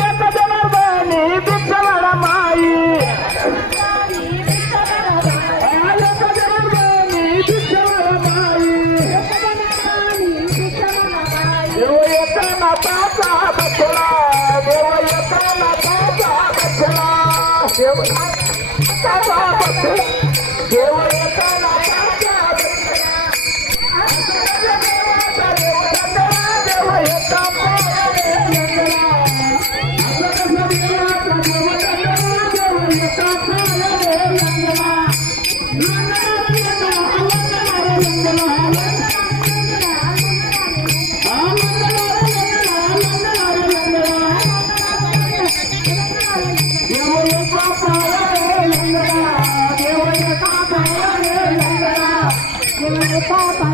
एक जनार्दनी भिक्षावड माई देव येताना ताचा बसला देव येताना ताचा बसला देव ताचा बसला देव येताना ताचा देव येताना Papa.